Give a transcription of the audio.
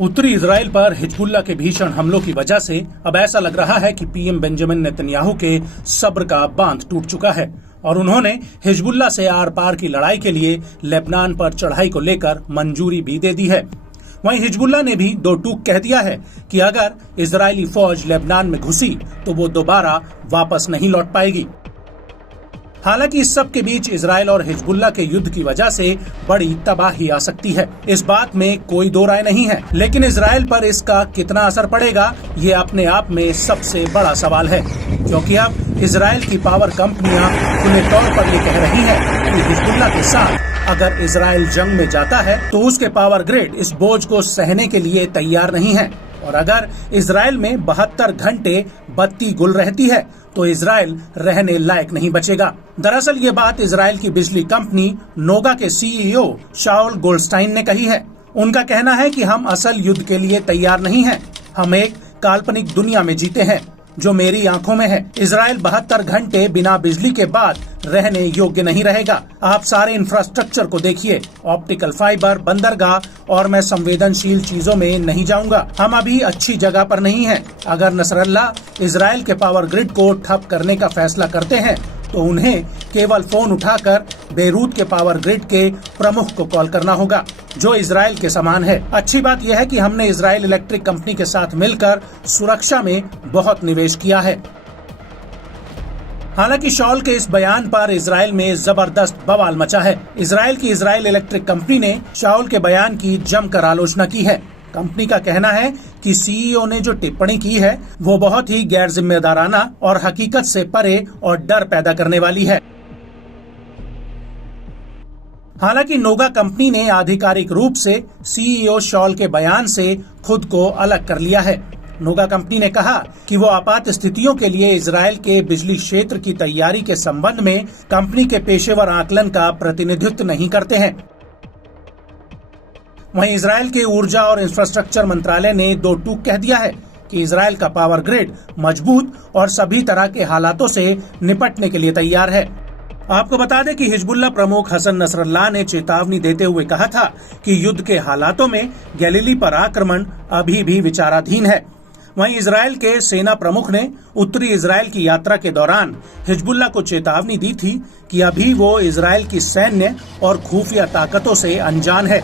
उत्तरी इजराइल पर हिजबुल्लाह के भीषण हमलों की वजह से अब ऐसा लग रहा है कि पीएम बेंजामिन नेतन्याहू के सब्र का बांध टूट चुका है और उन्होंने हिजबुल्लाह से आर पार की लड़ाई के लिए लेबनान पर चढ़ाई को लेकर मंजूरी भी दे दी है। वहीं हिजबुल्लाह ने भी दो टूक कह दिया है कि अगर इजरायली फौज लेबनान में घुसी तो वो दोबारा वापस नहीं लौट पाएगी। हालांकि इस सब के बीच इजरायल और हिजबुल्लाह के युद्ध की वजह से बड़ी तबाही आ सकती है, इस बात में कोई दो राय नहीं है। लेकिन इजरायल पर इसका कितना असर पड़ेगा ये अपने आप में सबसे बड़ा सवाल है, क्योंकि अब इजरायल की पावर कंपनियां खुले तौर पर ये कह रही हैं कि हिजबुल्लाह के साथ अगर इजरायल जंग में जाता है तो उसके पावर ग्रिड इस बोझ को सहने के लिए तैयार नहीं है और अगर इजरायल में 72 घंटे बत्ती गुल रहती है तो इजरायल रहने लायक नहीं बचेगा। दरअसल ये बात इजरायल की बिजली कंपनी नोगा के सीईओ शाउल गोल्डस्टाइन ने कही है। उनका कहना है कि हम असल युद्ध के लिए तैयार नहीं हैं, हम एक काल्पनिक दुनिया में जीते हैं जो मेरी आंखों में है। इजरायल 72 घंटे बिना बिजली के बाद रहने योग्य नहीं रहेगा। आप सारे इंफ्रास्ट्रक्चर को देखिए, ऑप्टिकल फाइबर, बंदरगाह, और मैं संवेदनशील चीजों में नहीं जाऊंगा। हम अभी अच्छी जगह पर नहीं हैं। अगर नसरल्लाह इजरायल के पावर ग्रिड को ठप करने का फैसला करते हैं तो उन्हें केवल फोन उठाकर बेरूत के पावर ग्रिड के प्रमुख को कॉल करना होगा, जो इजरायल के समान है। अच्छी बात यह है कि हमने इजरायल इलेक्ट्रिक कंपनी के साथ मिलकर सुरक्षा में बहुत निवेश किया है। हालांकि शॉल के इस बयान पर इजरायल में जबरदस्त बवाल मचा है। इजरायल की इजरायल इलेक्ट्रिक कंपनी ने शाउल के बयान की जमकर आलोचना की है। कंपनी का कहना है कि सीईओ ने जो टिप्पणी की है वो बहुत ही गैर जिम्मेदाराना और हकीकत से परे और डर पैदा करने वाली है। हालांकि नोगा कंपनी ने आधिकारिक रूप से सीईओ शॉल के बयान से खुद को अलग कर लिया है। नोगा कंपनी ने कहा कि वो आपात स्थितियों के लिए इजरायल के बिजली क्षेत्र की तैयारी के संबंध में कंपनी के पेशेवर आकलन का प्रतिनिधित्व नहीं करते हैं। वहीं इजरायल के ऊर्जा और इंफ्रास्ट्रक्चर मंत्रालय ने दो टूक कह दिया है कि इजरायल का पावर ग्रिड मजबूत और सभी तरह के हालातों से निपटने के लिए तैयार है। आपको बता दें कि हिजबुल्लाह प्रमुख हसन नसरल्लाह ने चेतावनी देते हुए कहा था कि युद्ध के हालातों में गैलीली पर आक्रमण अभी भी विचाराधीन है। वहीं इजरायल के सेना प्रमुख ने उत्तरी इजरायल की यात्रा के दौरान हिजबुल्लाह को चेतावनी दी थी कि अभी वो इजरायल की सैन्य और खुफिया ताकतों से अनजान है